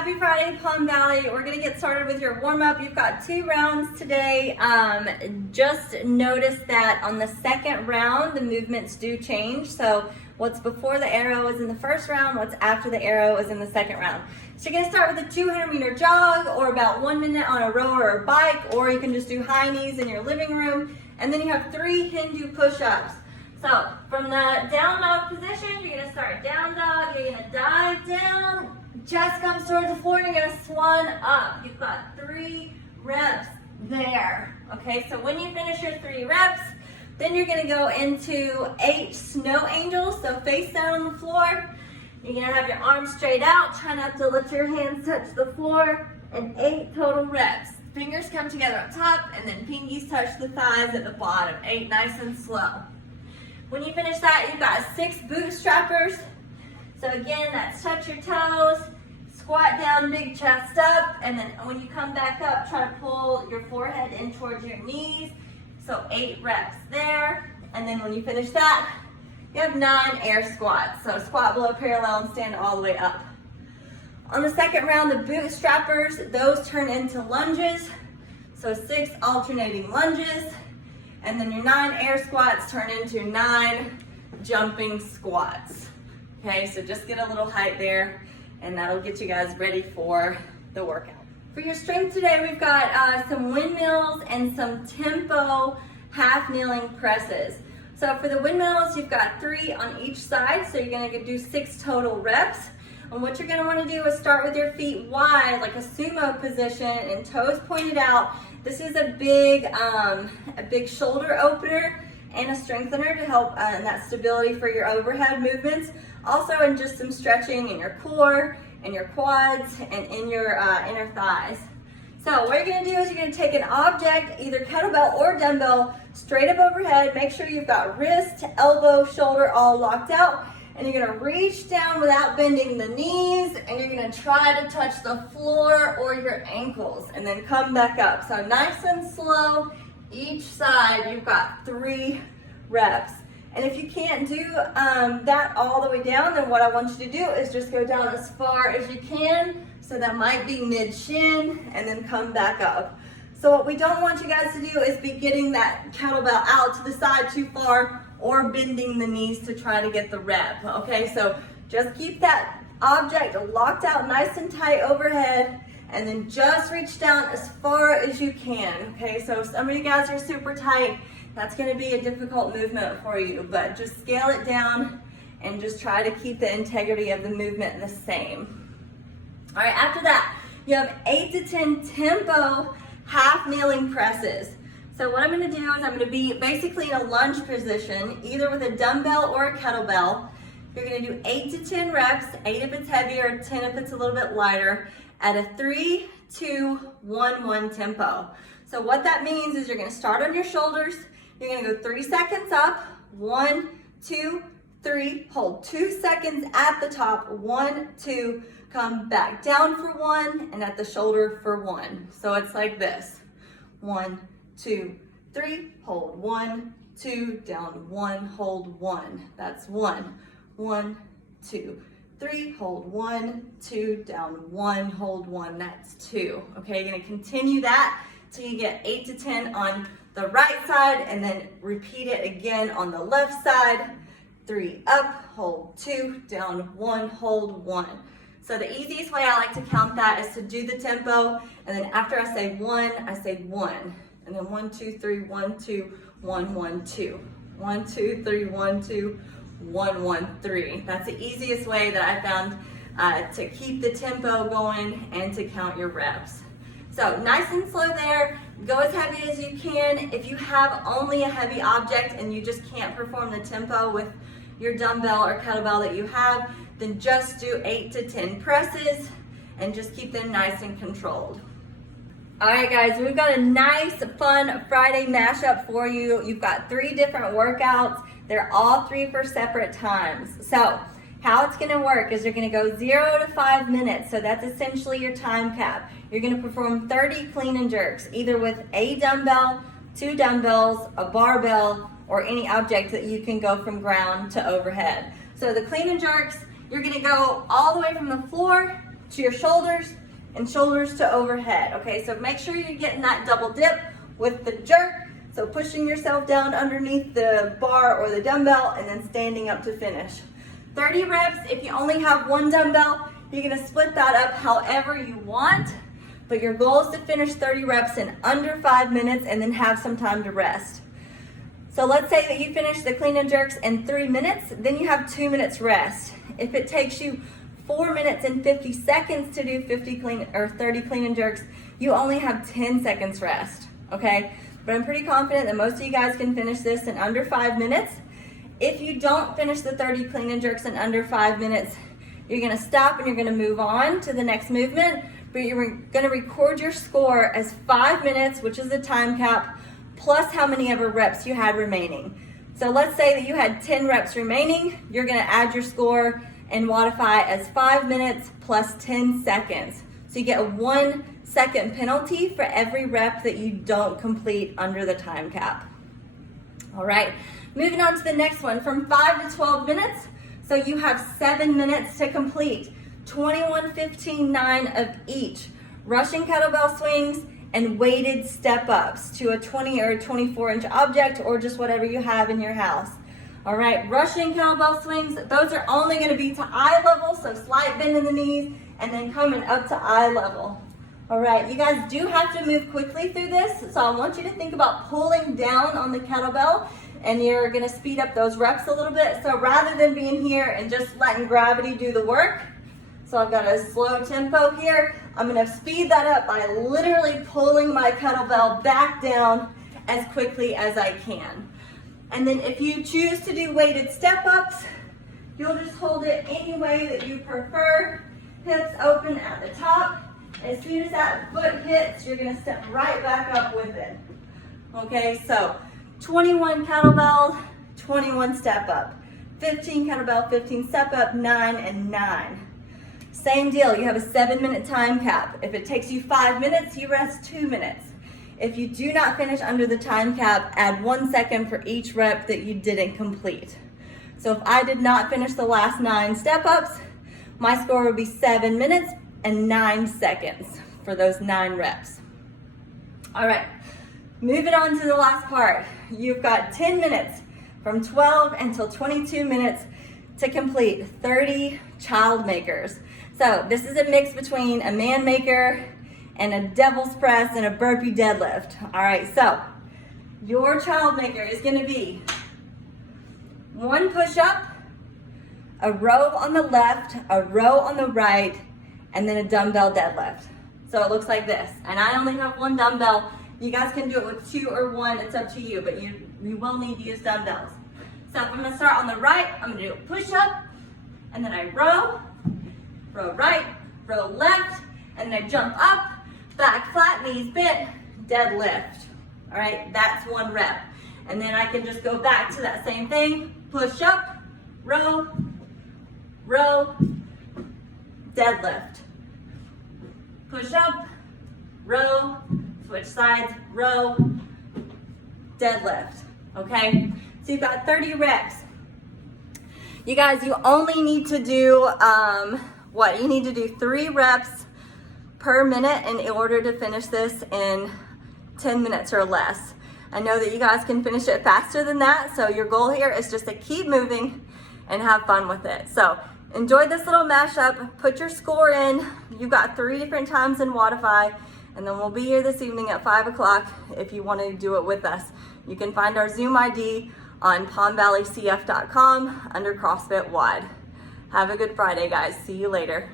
Happy Friday, Palm Valley. We're gonna get started with your warm-up. You've got 2 rounds today. Just notice that on the second round, the movements do change. So what's before the arrow is in the first round, what's after the arrow is in the second round. So you're gonna start with a 200-meter jog or about 1 minute on a rower or bike, or you can just do high knees in your living room. And then you have 3 Hindu push-ups. So from the down dog position, you're gonna start down dog, you're gonna dive down, chest comes towards the floor, and you're gonna swan up. You've got 3 reps there. Okay, so when you finish your 3 reps, then you're gonna go into 8 snow angels, so face down on the floor. You're gonna have your arms straight out, try not to let your hands touch the floor, and 8 total reps. Fingers come together up top, and then pinkies touch the thighs at the bottom. 8 nice and slow. When you finish that, you've got 6 bootstrappers. So again, that's touch your toes, squat down, big chest up, and then when you come back up, try to pull your forehead in towards your knees. So 8 reps there. And then when you finish that, you have 9 air squats. So squat below parallel and stand all the way up. On the second round, the bootstrappers, those turn into lunges. So 6 alternating lunges. And then your 9 air squats turn into 9 jumping squats. Okay, so just get a little height there, and that'll get you guys ready for the workout. For your strength today, we've got some windmills and some tempo half kneeling presses. So for the windmills, you've got 3 on each side, so you're gonna do 6 total reps. And what you're gonna wanna do is start with your feet wide, like a sumo position, and toes pointed out. This is a big shoulder opener and a strengthener to help in that stability for your overhead movements. Also in just some stretching in your core and your quads and in your inner thighs. So what you're gonna do is you're gonna take an object, either kettlebell or dumbbell, straight up overhead. Make sure you've got wrist, elbow, shoulder all locked out. And you're gonna reach down without bending the knees, and you're gonna try to touch the floor or your ankles, and then come back up. So nice and slow, each side, you've got 3 reps. And if you can't do that all the way down, then what I want you to do is just go down as far as you can. So that might be mid-shin, and then come back up. So what we don't want you guys to do is be getting that kettlebell out to the side too far, or bending the knees to try to get the rep, okay? So just keep that object locked out nice and tight overhead, and then just reach down as far as you can, okay? So some of you guys are super tight. That's gonna be a difficult movement for you, but just scale it down and just try to keep the integrity of the movement the same. All right, after that, you have 8 to 10 tempo half kneeling presses. So what I'm gonna do is I'm gonna be basically in a lunge position, either with a dumbbell or a kettlebell. You're gonna do 8 to 10 reps, 8 if it's heavier, 10 if it's a little bit lighter, at a 3, 2, 1, 1 tempo. So what that means is you're gonna start on your shoulders, you're gonna go 3 seconds up, 1, 2, 3, hold 2 seconds at the top, 1, 2, come back down for 1, and at the shoulder for 1. So it's like this, 1, 2, 3, hold 1, 2, down 1, hold 1. That's 1, 1, 2, 3, hold 1, 2, down 1, hold 1. That's 2. Okay, you're gonna continue that till you get 8 to 10 on the right side, and then repeat it again on the left side. 3 up, hold 2, down 1, hold 1. So the easiest way I like to count that is to do the tempo, and then after I say 1, I say 1. And then 1, 2, 3, 1, 2, 1, 1, 2. 1, 2, 3, 1, 2, 1, 1, 3. That's the easiest way that I found to keep the tempo going and to count your reps. So nice and slow there. Go as heavy as you can. If you have only a heavy object and you just can't perform the tempo with your dumbbell or kettlebell that you have, then just do 8 to 10 presses and just keep them nice and controlled. All right, guys, we've got a nice, fun Friday mashup for you. You've got 3 different workouts. They're all 3 for separate times. So how it's gonna work is you're gonna go 0 to 5 minutes. So that's essentially your time cap. You're gonna perform 30 clean and jerks, either with a dumbbell, 2 dumbbells, a barbell, or any object that you can go from ground to overhead. So the clean and jerks, you're gonna go all the way from the floor to your shoulders and shoulders to overhead. Okay, so make sure you're getting that double dip with the jerk. So pushing yourself down underneath the bar or the dumbbell and then standing up to finish. 30 reps. If you only have one dumbbell, you're gonna split that up however you want, but your goal is to finish 30 reps in under 5 minutes and then have some time to rest. So let's say that you finish the clean and jerks in 3 minutes, then you have 2 minutes rest. If it takes you 4 minutes and 50 seconds to do 30 clean and jerks, you only have 10 seconds rest, okay? But I'm pretty confident that most of you guys can finish this in under 5 minutes. If you don't finish the 30 clean and jerks in under 5 minutes, you're gonna stop and you're gonna move on to the next movement, but you're gonna record your score as 5 minutes, which is the time cap, plus how many ever reps you had remaining. So let's say that you had 10 reps remaining, you're gonna add your score and Wodify as 5 minutes plus 10 seconds. So you get a 1 second penalty for every rep that you don't complete under the time cap. All right, moving on to the next one, from 5 to 12 minutes. So you have 7 minutes to complete 21, 15, 9 of each. Russian kettlebell swings and weighted step ups to a 20 or 24-inch object or just whatever you have in your house. All right, Russian kettlebell swings, those are only gonna be to eye level, so slight bend in the knees and then coming up to eye level. All right, you guys do have to move quickly through this, so I want you to think about pulling down on the kettlebell and you're gonna speed up those reps a little bit. So rather than being here and just letting gravity do the work, so I've got a slow tempo here, I'm gonna speed that up by literally pulling my kettlebell back down as quickly as I can. And then if you choose to do weighted step ups, you'll just hold it any way that you prefer. Hips open at the top. As soon as that foot hits, you're gonna step right back up with it. Okay, so 21 kettlebell, 21 step up. 15 kettlebell, 15 step up, 9 and 9. Same deal, you have a 7-minute time cap. If it takes you 5 minutes, you rest 2 minutes. If you do not finish under the time cap, add 1 second for each rep that you didn't complete. So if I did not finish the last 9 step ups, my score would be 7 minutes and 9 seconds for those 9 reps. All right, moving on to the last part. You've got 10 minutes from 12 until 22 minutes to complete 30 child makers. So this is a mix between a man maker and a devil's press and a burpee deadlift. All right, so your child maker is gonna be 1 push-up, a row on the left, a row on the right, and then a dumbbell deadlift. So it looks like this. And I only have 1 dumbbell. You guys can do it with 2 or 1, it's up to you, but you will need to use dumbbells. So if I'm gonna start on the right, I'm gonna do a push-up, and then I row right, row left, and then I jump up, back flat, knees bent, deadlift. All right, that's 1 rep. And then I can just go back to that same thing, push up, row, deadlift. Push up, row, switch sides, row, deadlift, okay? So you've got 30 reps. You guys, you only need to do, you need to do 3 reps per minute in order to finish this in 10 minutes or less. I know that you guys can finish it faster than that, so your goal here is just to keep moving and have fun with it. So enjoy this little mashup, put your score in. You've got 3 different times in Wodify, and then we'll be here this evening at 5 o'clock if you want to do it with us. You can find our Zoom ID on PalmValleyCF.com under CrossFit WOD. Have a good Friday, guys. See you later.